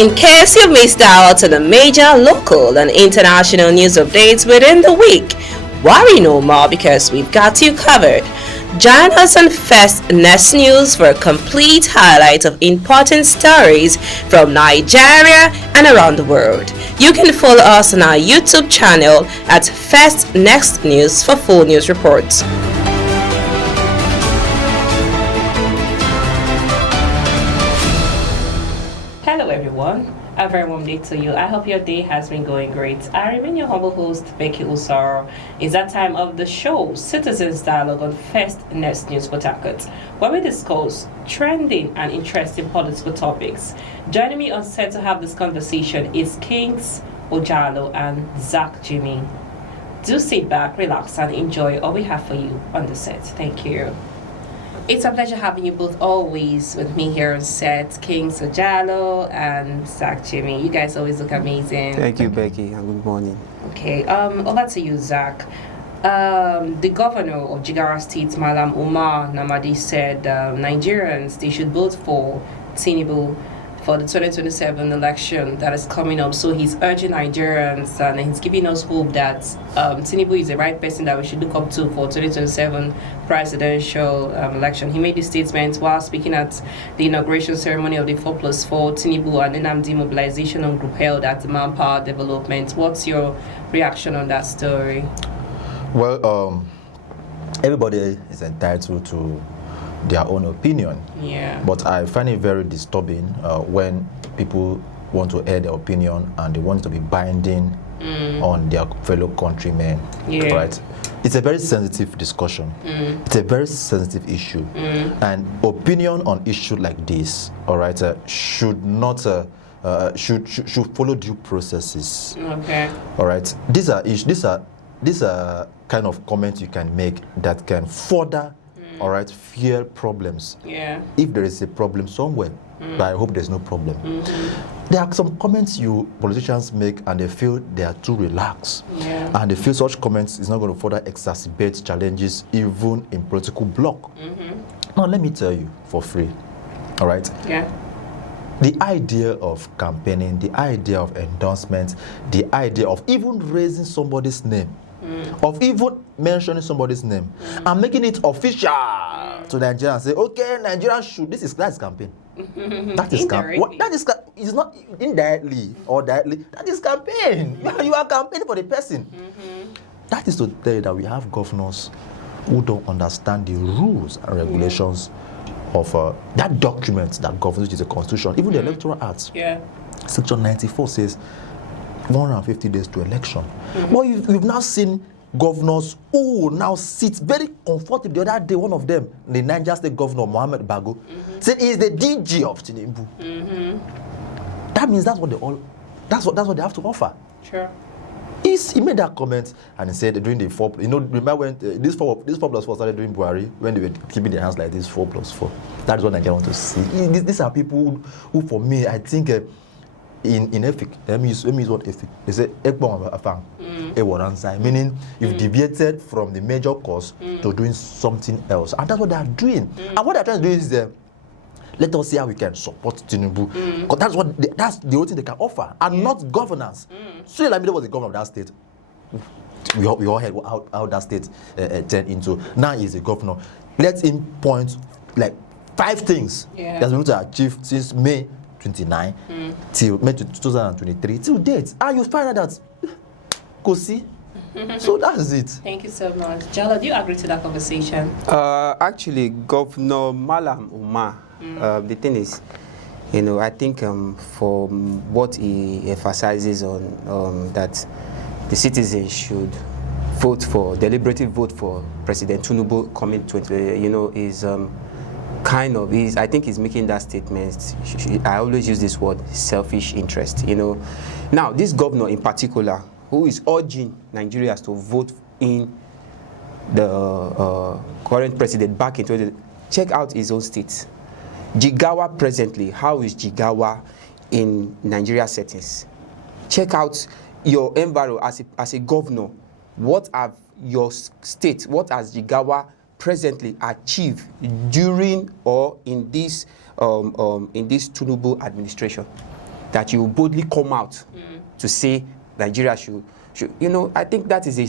In case you missed out on the major local and international news updates within the week, worry no more because we've got you covered. Join us on First Next News for a complete highlight of important stories from Nigeria and around the world. You can follow us on our YouTube channel at First Next News for full news reports. Hello everyone, a very warm day to you. I hope your day has been going great. I remain your humble host, Becky Usaro. It's that time of the show, Citizens Dialogue on First Next News Port Harcourt, where we discuss trending and interesting political topics. Joining me on set to have this conversation is Kings Ojalo and Zach Jimmy. Do sit back, relax, and enjoy all we have for you on the set. Thank you. It's a pleasure having you both always with me here on set, Kings Ojalo and Zach Jimmy. You guys always look amazing. Thank you, Becky, and good morning. Okay, over to you, Zach. The governor of Jigawa State, Malam Umar Nnamdi, said Nigerians, they should vote for Tinubu for the 2027 election that is coming up. So he's urging Nigerians and he's giving us hope that Tinubu is the right person that we should look up to for 2027 presidential election. He made this statement while speaking at the inauguration ceremony of the 4+4 Tinubu and Nnamdi mobilization on group held at the Manpower Development. What's your reaction on that story? Well, everybody is entitled to their own opinion. Yeah. But I find it very disturbing when people want to air their opinion and they want it to be binding on their fellow countrymen. Yeah. Right? It's a very sensitive discussion. It's a very sensitive issue. And opinion on issues like this, all right, should not should follow due processes. Okay. All right. These are kind of comments you can make that can further all right, fear problems. Yeah. If there is a problem somewhere, but I hope there's no problem. There are some comments politicians make and they feel they are too relaxed. Yeah. And they feel such comments is not going to further exacerbate challenges even in political bloc. Now let me tell you for free, all right? Yeah. The idea of campaigning, the idea of endorsement, the idea of even raising somebody's name, of even mentioning somebody's name and making it official to Nigeria and say, okay, Nigeria should, that's campaign. That is campaign. That is it's not indirectly or directly, that is campaign. You are campaigning for the person. That is to tell you that we have governors who don't understand the rules and regulations of that document that governs, which is the constitution, even the electoral act. Yeah. Section 94 says 150 days to election. But you've now seen governors who now sit very comfortably. The other day, one of them, the Niger State Governor, Mohammed Bago, said he is the DG of Tinubu. That means that's what they have to offer. Sure. He made that comment and he said during the remember when this 4+4 started during Buhari, when they were keeping their hands like this 4+4. That is what Nigeria want to see. These are people who for me, I think, in ethic, let me use what ethic. They say meaning you've deviated from the major course to doing something else, and that's what they are doing. And what they're trying to do is let us see how we can support Tinubu, because that's the only thing they can offer, and not governance. So Lamide was the governor of that state. We all heard how that state turned into. Now he's a governor. Let him point like 5 things that's been able to achieve since May 29 till May 2023 till date, and you find out that Kosi. So that's it. Thank you so much. Jalo, do you agree to that conversation? Actually, Governor Malam Umar, the thing is, I think for what he emphasizes on that the citizens should deliberately vote for President Tinubu coming is I think he's making that statement. I always use this word, selfish interest. Now this governor in particular, who is urging Nigerians to vote in the current president back in 2020, check out his own state. Jigawa presently, how is Jigawa in Nigeria settings? Check out your environment as a governor. What have your state, what has Jigawa presently achieved during or in this Tinubu administration? that you boldly come out to say Nigeria should, I think that is he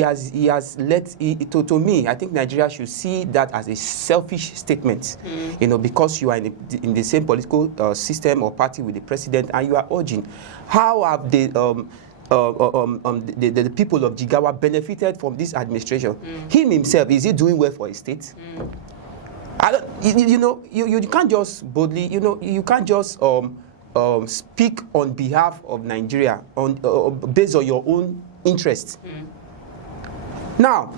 has let, to me, I think Nigeria should see that as a selfish statement, because you are in the same political system or party with the president, and you are urging, how have the people of Jigawa benefited from this administration? Him himself, is he doing well for his state? You can't just boldly, you can't just speak on behalf of Nigeria based on your own interests. Now,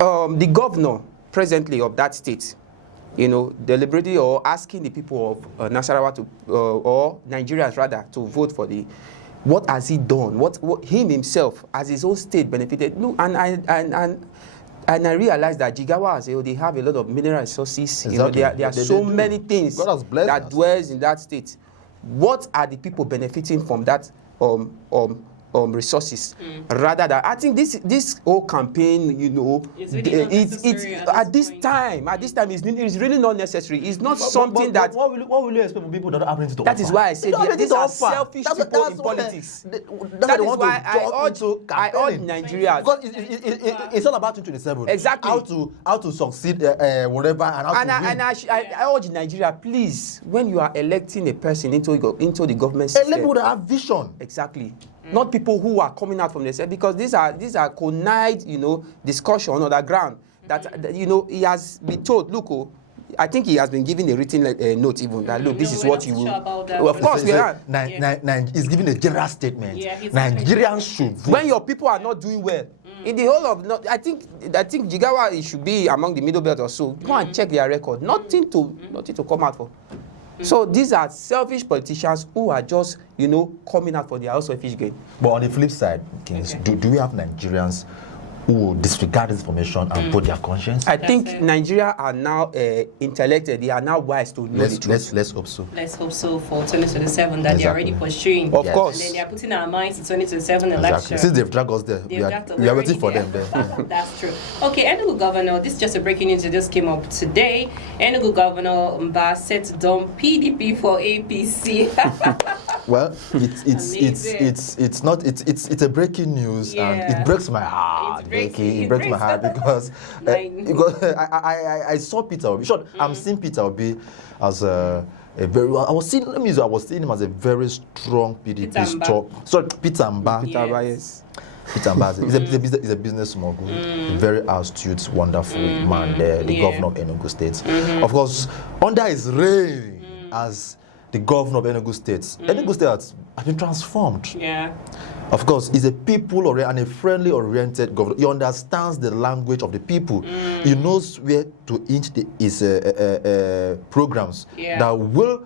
the governor presently of that state, deliberately or asking the people of Nasarawa to, or Nigerians rather, to vote for what has he done? What him himself, as his own state, benefited? No, and I realized that Jigawa, they have a lot of mineral resources. Exactly. There are so many things that dwells in that state. What are the people benefiting from that resources? Rather than, I think this whole campaign, it's really at this time it's really not necessary. It's not something that. What will you expect from people that don't have anything to offer? That is why I said these are selfish people in politics. That is why I urge Nigeria. Because it's all about 2027. Exactly. How to succeed, whatever, and how to win. I urge Nigeria, please, when you are electing a person into the government system, people that have vision. Exactly. Not people who are coming out from themselves, because these are connived, discussion on the ground that he has been told, look, I think he has been given a written note even that, look, this is what you will. Well, of course, we are. He's giving a general statement. Yeah, Nigerians should vote. When your people are not doing well, in the whole of, I think Jigawa, it should be among the middle belt or so. Go and check their record. Nothing to come out for. So these are selfish politicians who are just, coming out for their own selfish gain. But on the flip side, Kings, do we have Nigerians who will disregard this information and put their conscience? I think Nigeria are now intellected. They are now wise to know the truth. Let's hope so. Let's hope so for 2027 that they're already pursuing. Of course. And then they're putting our minds to 2027 election. Since they've dragged us there, we are waiting for them there. That's true. Okay, Enugu Governor, this is just a breaking news that just came up today. Enugu Governor Mbah set to dump PDP for APC. Well, it's a breaking news, and it breaks my heart. It breaks my heart because I saw Peter Obi. I'm seeing Peter Obi as a very. I was seeing him as a very strong PDP. Peter Mbah. Yes. Peter Mbah is a business mogul, a very astute, wonderful man there, the governor of Enugu State. Of course, under his reign as the governor of Enugu State, Enugu State has been transformed. Yeah. Of course, he's a people-oriented and a friendly-oriented governor. He understands the language of the people. He knows where to inch his programs that will,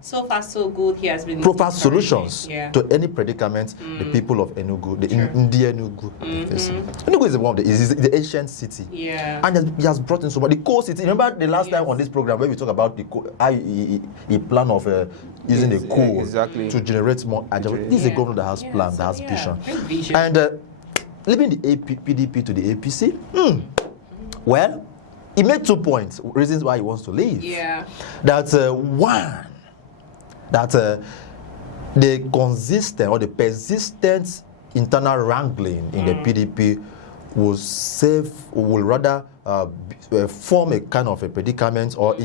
so far so good. He has been provide solutions to any predicament the people of Enugu, the Enugu facing. Enugu is one of the ancient city. Yeah. And he has brought in somebody. The core city. Remember the last time on this program where we talk about the plan of using the coal to generate more. This is a governor that has plan, that has vision. And leaving the PDP to the APC. Well, he made 2 points, reasons why he wants to leave. Yeah. That one, that the consistent or the persistent internal wrangling in the PDP will rather form a kind of a predicament or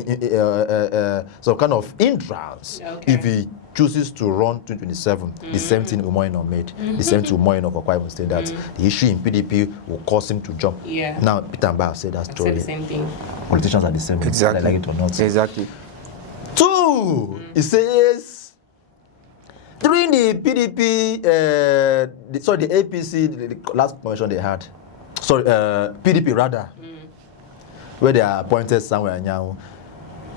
some kind of hindrance if he chooses to run 2027. The same thing Umoino made. The same thing Umoino for Kwai State, that the issue in PDP will cause him to jump. Yeah. Now Peter Mbah said that's true. The same thing. Politicians are the same. Exactly. Like it or not. Exactly. 2, he says, during the PDP, the APC, the last convention they had, PDP rather, where they are appointed somewhere now,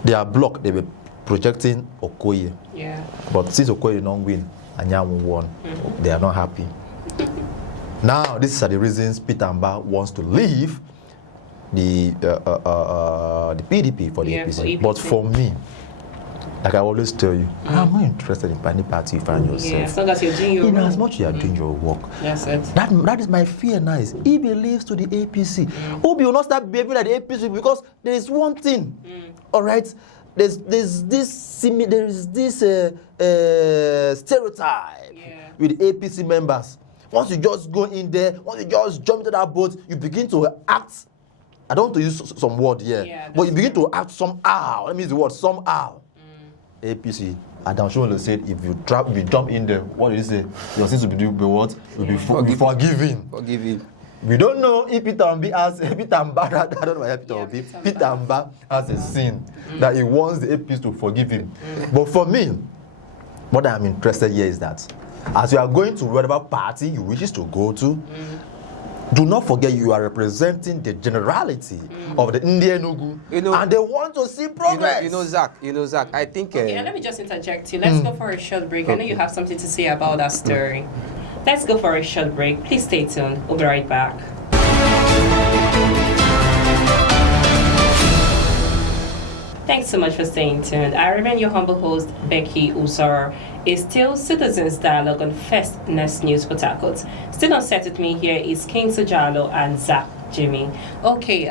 they are blocked. They were projecting Okoye. Yeah. But since Okoye did not win, Anyanwu won. They are not happy. Now, these are the reasons Peter Mbah wants to leave the PDP for the APC. But for me, like I always tell you, I'm not interested in any party you find yourself. Yeah, as long as you're doing your work. As much as you are doing your work. That's it. That is my fear now. If he leaves to the APC, Obi will not start behaving like the APC, because there is one thing, all right, there's this stereotype with APC members. Once you just go in there, once you just jump into that boat, you begin to act. I don't want to use some word here, but you begin to act somehow. Let me use the word somehow. APC. Adam Shomole said, if you jump in there, what did he say? Your sins will be what? Will be forgiven. Forgiven. We don't know if Peter Mbah has Peter Mbah has a sin that he wants the APC to forgive him. But for me, what I'm interested here is that as you are going to whatever party you wishes to go to, do not forget you are representing the generality of the Enugu, and they want to see progress. Zach, I think... Okay, let me just interject you. Let's go for a short break. I know you have something to say about that story. Let's go for a short break. Please stay tuned. We'll be right back. Thanks so much for staying tuned. I remain your humble host, Becky Usar. It's still Citizens Dialogue on First Next News Port Harcourt. Still on set with me here is King Sojalo and Zach Jimmy. Okay,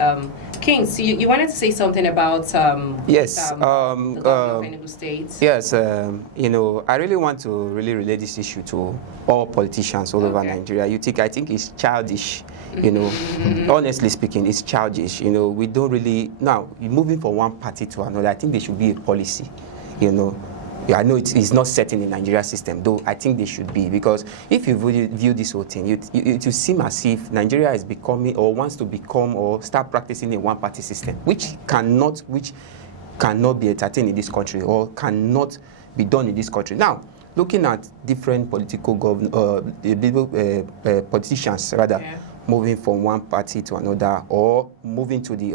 King, so you wanted to say something about the government of Enugu State. Yes, I really want to relate this issue to all politicians all over Nigeria. I think it's childish. Honestly speaking, it's childish. We don't really now moving from one party to another. I think there should be a policy. I know it's not certain in the Nigeria system, though I think they should be, because if you view this whole thing, it will seem as if Nigeria is becoming or wants to become or start practicing a one-party system, which cannot be entertained in this country or cannot be done in this country. Now, looking at different political politicians, moving from one party to another or moving to the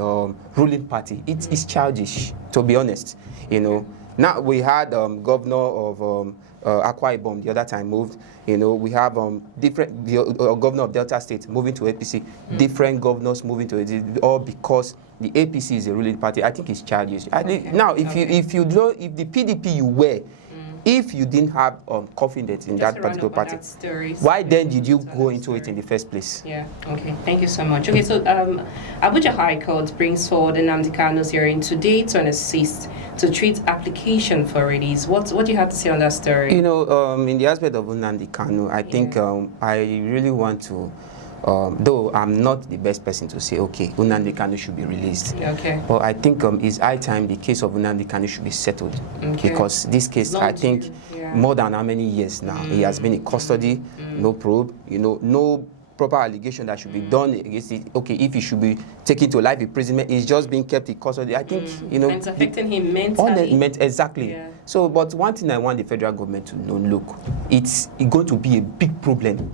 ruling party, it is childish, to be honest. Now we had governor of Akwa Ibom the other time moved. We have governor of Delta State moving to APC. Different governors moving to APC, all because the APC is a ruling party. I think it's childish. Now, if the PDP you were, if you didn't have confidence in that particular party, why then did you go into it in the first place? Yeah, okay. Thank you so much. Okay, so Abuja High Court brings forward Nnamdi Kanu's hearing today to assist to treat application for release. What do you have to say on that story? In the aspect of Nnamdi Kanu, I think I really want to, though I'm not the best person to say, okay, Nnamdi Kanu should be released. Okay. But I think it's high time the case of Nnamdi Kanu should be settled. Okay. Because this case, I think, more than how many years now? He has been in custody, no probe, no proper allegation that should be done against it. Okay, if he should be taken to life imprisonment, he's just being kept in custody. I think, and it's affecting him mentally. Exactly. Yeah. So, but one thing I want the federal government to know, look, it's going to be a big problem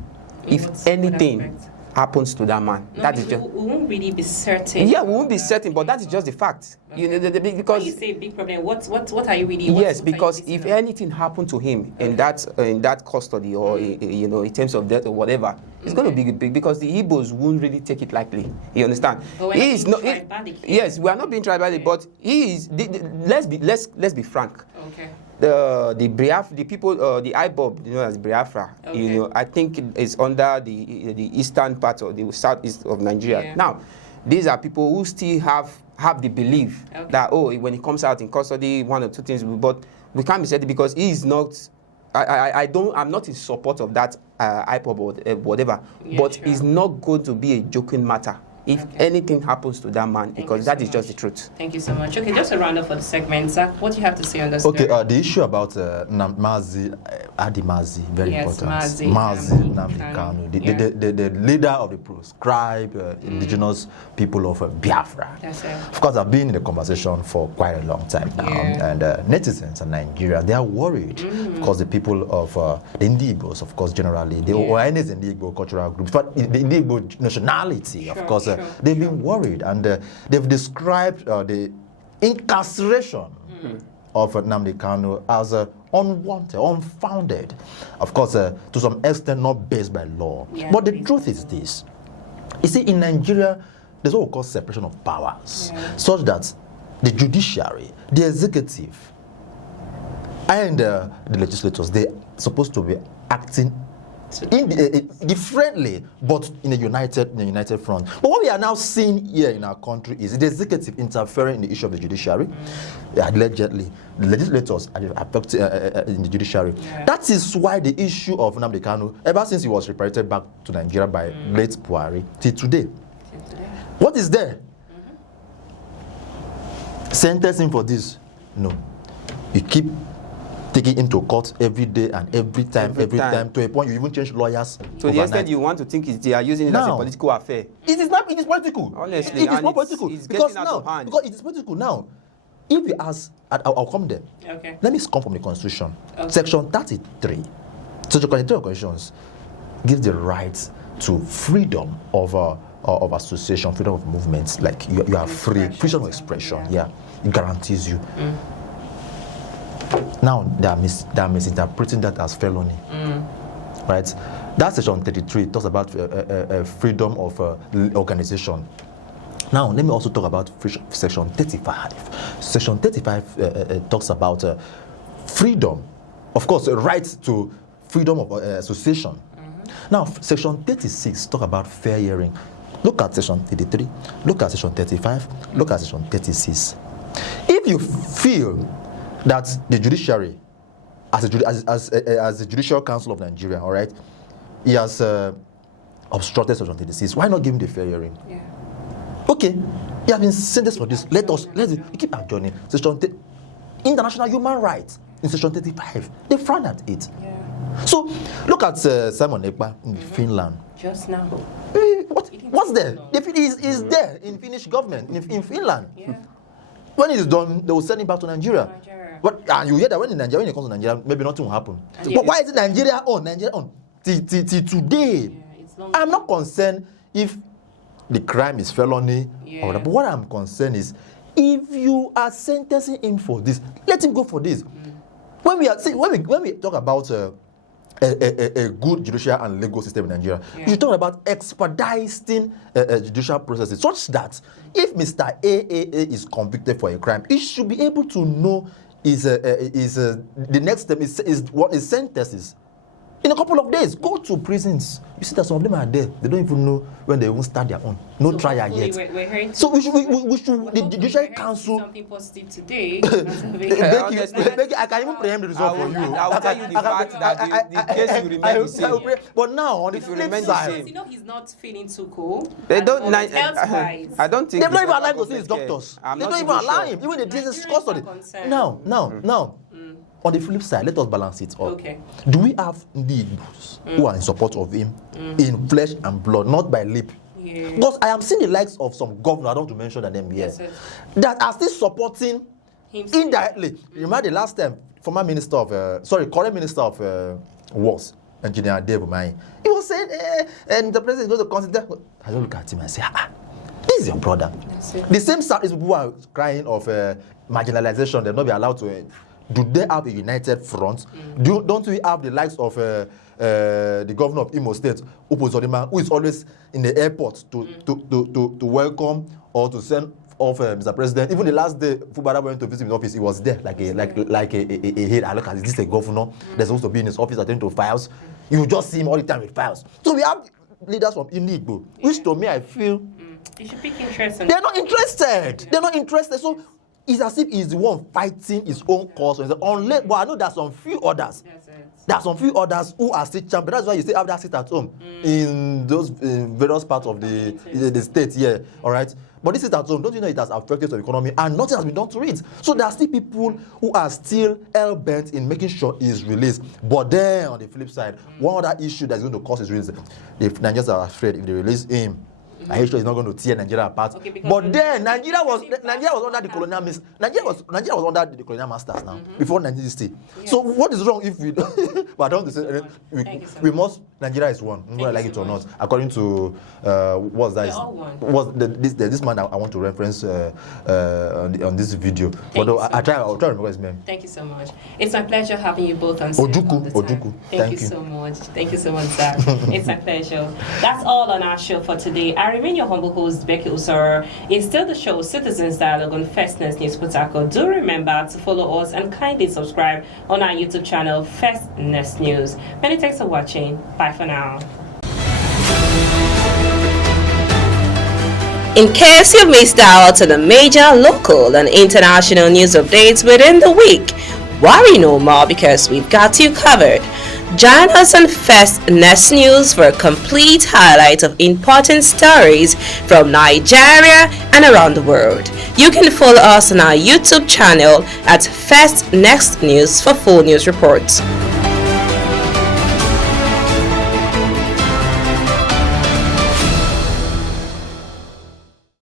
if anything happens to that man. No, that is just. We won't really be certain. Yeah, we won't be certain, but that is just the fact. Okay. Because when you say big problem, what are you really? Yes, because if anything happened to him in that custody or in terms of death or whatever, it's going to be big, because the Igbos won't really take it lightly. You understand? But he is not. Yes, we are not being tribal, but he is. Let's be frank. Okay. The Biafra, the people, the IBOB, as Biafra, I think it's under the eastern part of the southeast of Nigeria. Yeah. Now, these are people who still have the belief that when he comes out in custody, one or two things, but we can't be certain because he is not. I'm not in support of that IPOB or whatever, but it's not going to be a joking matter if anything happens to that man, because that is just the truth. Thank you so much. Okay, just a round up for the segment. Zach, what do you have to say on this? Okay, the issue about Mazi, very important. Nnamdi Kanu, the leader of the proscribed indigenous people of Biafra. That's it. Of course, I've been in the conversation for quite a long time now, and netizens in Nigeria, they are worried. Of course, the people of the Indigbos, of course, generally, or any Indigbo cultural group, but the Indigbo nationality, of course, they've been worried, and they've described the incarceration of Nnamdi Kanu as unwanted, unfounded, of course, to some extent not based by law. But the truth is this. You see, in Nigeria, there's what we call separation of powers, such that the judiciary, the executive, and the legislators, they're supposed to be acting differently, but in a united front. But what we are now seeing here in our country is the executive interfering in the issue of the judiciary, allegedly. The legislators are in the judiciary. Yeah. That is why the issue of Nnamdi Kanu, ever since he was repatriated back to Nigeria by late Buhari, till today. What is there? Sentencing for this? No. You keep taking him to court every day and every time, to a point you even change lawyers. To the extent you want to think they are using it as a political affair. It is not. It is political. Honestly, it is not political. It's because getting out of hand. Because it is political now. If you ask, I'll come there. Okay. Let me come from the Constitution. Okay. Section 33. Section 33 of Constitutions gives the right to freedom of association, freedom of movement. Like you are free, freedom of expression. Yeah, it guarantees you. Now they are misinterpreting that as felony, right? That section 33 talks about freedom of organization. Now let me also talk about section 35. Section 35 talks about freedom, of course, a right to freedom of association. Now section 36 talk about fair hearing. Look at section 33. Look at section 35. Look at section 36. If you feel that the judiciary, as the Judicial Council of Nigeria, all right, he has obstructed section 36, why not give him the fair hearing? Yeah. Okay, he has been sentenced for this. Let's keep adjourning. Section international human rights in section 35, they frown at it. Yeah. So look at Simon Ekpa in Finland. Just now. What's there? Is there in Finnish government in Finland? Yeah. When it is done, they will send him back to Nigeria. But and you hear that when it comes to Nigeria, maybe nothing will happen. But why is it Nigeria on? Till today. Yeah, I'm not concerned if the crime is felony or whatever. But what I'm concerned is if you are sentencing him for this, let him go for this. When we talk about a good judicial and legal system in Nigeria, you should talk about expediting judicial processes such that if Mr. AAA is convicted for a crime, he should be able to know the next step is what his sentence is. In a couple of days, go to prisons. You see that some of them are there. They don't even know when they won't start their own. No trial yet. We're hearing so we should the Judicial Council. Something positive today. Becky, I can even preempt the result for you. I will tell you the fact that the case will remain the same. But now on the flip side, you know he's not feeling too cool. They don't. Health-wise. I don't think they're not even allowing him to see his doctors. They don't even allow him. Even the disease custody. Now. On the flip side, let us balance it up. Okay. Do we have the Igbos who are in support of him in flesh and blood, not by lip? Yeah. Because I am seeing the likes of some governors, I don't want to mention their name here, Yes, that are still supporting him indirectly. Remember the last time, current minister of Works, Engineer Dave Umahi, he was saying, and the president is going to consider. I don't look at him and say, this is your brother. The same Southeast people who are crying of marginalization, they'll not be allowed to. Do they have a united front? Don't we have the likes of the governor of Imo State, Upozodima, who is always in the airport to welcome or to send off Mr. President? Even the last day Fubara went to visit his office, he was there like a head. I look at this, a governor that's supposed to be in his office attending to files. You just see him all the time with files. So we have leaders from Enugu, which to me I feel you should pick interest. They're not interested. They're not interested. So it's as if he's the one fighting his own cause. Unless, but I know there's some few others. There are some few others who are still champions. That's why you still have that seat at home in those various parts of the state here. All right. But this is at home. Don't you know it has affected the economy and nothing has been done to it? So there are still people who are still hell-bent in making sure he's released. But then on the flip side, one other issue that's going to cause his release, if Nigerians are afraid if they release him, I'm sure he's not going to tear Nigeria apart. Okay, but then Nigeria was under the colonial Nigeria was under the colonial masters now before 1960. Yes. So what is wrong if we? But I don't say we must. Nigeria is one, whether I like it or not. According to what's that? This man I want to reference on this video. I'll try to remember his name. Thank you so much. It's my pleasure having you both on Ojuku. Thank you so much. Thank you so much, sir. It's my pleasure. That's all on our show for today. I remain your humble host, Becky Usoro. It's still the show Citizens Dialogue on First News Portal. Do remember to follow us and kindly subscribe on our YouTube channel, First News. Many thanks for watching. Bye for now. In case you've missed out on the major local and international news updates within the week, worry no more because we've got you covered. Join us on First News for a complete highlight of important stories from Nigeria and around the world. You can follow us on our YouTube channel at First News for full news reports.